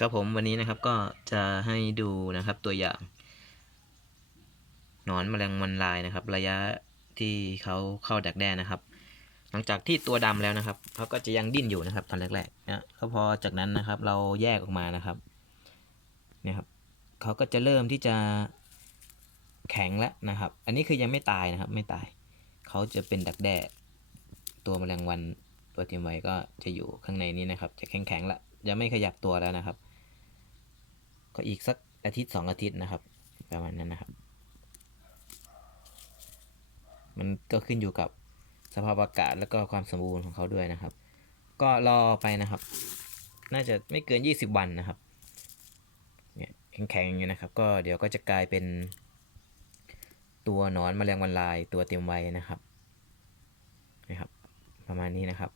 ครับผมวันนี้นะครับก็จะให้ดูนะครับตัวอย่างหนอนแมลงวันลายนะครับ ระยะที่เขาเข้าดักแด้นะครับ หลังจากที่ตัวดำแล้วนะครับเขาก็จะยังดิ้นอยู่นะครับ ตอนแรกๆนะแล้วพอจากนั้นนะครับเราแยกออกมานะครับเนี่ยครับเขาก็จะเริ่มที่จะแข็งแล้วนะครับ อันนี้คือยังไม่ตายนะครับ ไม่ตายเขาจะเป็นดักแด้ตัวแมลงวันตัวเทียมไว้ก็จะอยู่ข้างในนี้นะครับ จะแข็งๆแล้วจะไม่ขยับตัวแล้วนะครับ ก็อีกสักอาทิตย์สองอาทิตย์นะครับ ประมาณนั้นนะครับ มันก็ขึ้นอยู่กับสภาพอากาศแล้วก็ความสมบูรณ์ของเขาด้วยนะครับ ก็รอไปนะครับ น่าจะไม่เกิน 20 วันนะครับเนี่ยแข็งๆอย่างเงี้ยนะครับ ก็เดี๋ยวก็จะกลายเป็น ตัวหนอนมแมลงวันลายตัวเต็มวัยนะครับนะครับ ประมาณนี้นะครับ